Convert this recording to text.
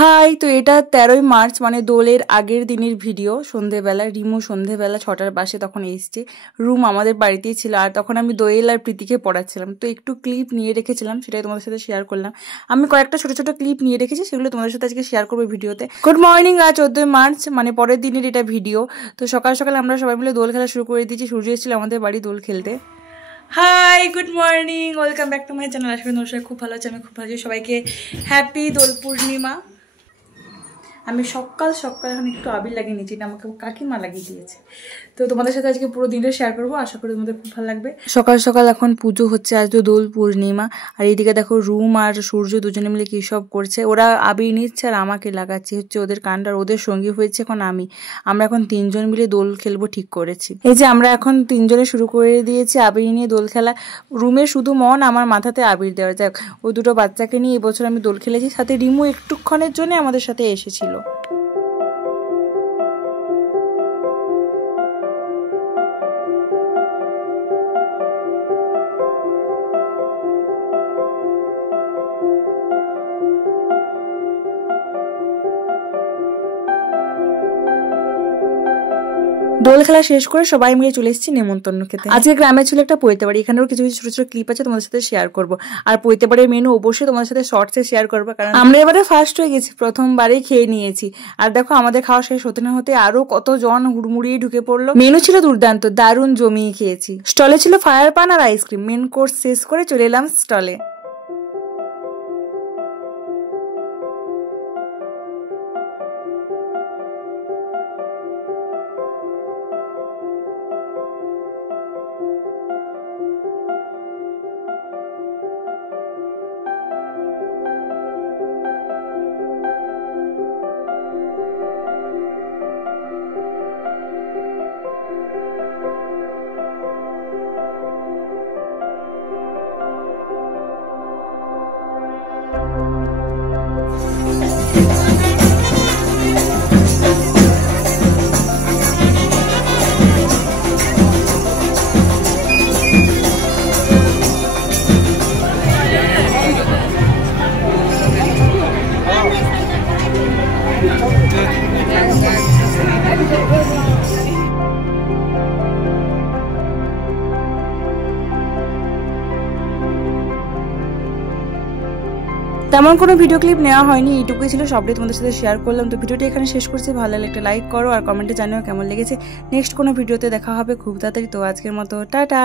High, তো এটা 13ই March মানে দোলের আগের দিনের ভিডিও। সন্ধেবেলা রিমু সন্ধেবেলা 6টার বাসে তখন এসছে। রুম আমাদের বাড়িতেই ছিল, আর তখন আমি দোয়েল আর প্রীতিকে পড়াচ্ছিলাম। তো একটু ক্লিপ নিয়ে রেখেছিলাম, সেটাই তোমাদের সাথে শেয়ার করলাম। আমি কয়েকটা ছোট ছোট ক্লিপ নিয়ে রেখেছি, সেগুলো তোমাদের সাথে আজকে শেয়ার করবো ভিডিওতে। গুড মর্নিং, আজ 14ই মার্চ মানে পরের দিনের এটা ভিডিও। তো সকাল সকাল আমরা সবাই মিলে দোল খেলা শুরু করে দিয়েছি। সূর্য এসেছিল আমাদের বাড়ি দোল খেলতে। Hi, good morning, welcome back to my channel. আশা করি নমস্কার, খুব ভালো আছে, আমি খুব ভালো আছি। সবাইকে হ্যাপি দোল পূর্ণিমা। আমি সকাল সকাল এখন একটু আবির লাগিয়ে নিয়েছি, এটা আমাকে কাকিমা লাগিয়ে দিয়েছে। তো তোমাদের সাথে আজকে পুরো দিনটা শেয়ার করবো, আশা করি তোমাদের খুব ভালো লাগবে। সকাল সকাল এখন পুজো হচ্ছে, আজ তো দোল পূর্ণিমা। আর এইদিকে দেখো রুম আর সূর্য দুজনে মিলে কি সব করছে। ওরা আবির নিচ্ছে আর আমাকে লাগাচ্ছে, হচ্ছে ওদের কাণ্ড। আর ওদের সঙ্গী হয়েছে এখন আমরা এখন 3জন মিলে দোল খেলবো ঠিক করেছি। এই যে আমরা এখন 3জনে শুরু করে দিয়েছি আবির নিয়ে দোল খেলা। রুমে শুধু মন, আমার মাথাতে আবির দেওয়া যাক। ওই দুটো বাচ্চাকে নিয়ে এবছর আমি দোল খেলেছি, সাথে রিমু একটুক্ষণের জন্য আমাদের সাথে এসেছিল। দোল খেলা শেষ করে সবাই মিলে চলে এসেছি নেমন্তন্ন খেতে। আজকে গ্রামে ছিল একটা পৈতে বাড়ি, এখানেও কিছু কিছু ছোট ছোট ক্লিপ আছে, তোমাদের সাথে শেয়ার করবো। আর পৈতে বাড়ির মেনু অবশ্যই তোমাদের সাথে শর্টসে শেয়ার করবো, কারণ আমরা এবারে ফার্স্ট হয়ে গেছি, প্রথমবারেই খেয়ে নিয়েছি। আর দেখো আমাদের খাওয়া শেষ হতে না হতে আরো কতজন হুড়মুড়িয়ে ঢুকে পড়লো। মেনু ছিল দুর্দান্ত, দারুণ জমিয়ে খেয়েছি। স্টলে ছিল ফায়ার পান আর আইসক্রিম। মেন কোর্স শেষ করে চলে এলাম স্টলে। তেমন কোনো ভিডিও ক্লিপ নেওয়া হয়নি, এইটুকুই ছিল, সবটাই তোমাদের সাথে শেয়ার করলাম। তো ভিডিওটা এখানে শেষ করছি। ভালো লাগলে একটা লাইক করো আর কমেন্টে জানিও কেমন লেগেছে। নেক্সট কোনো ভিডিওতে দেখা হবে খুব তাড়াতাড়ি। তো আজকের মতো টাটা।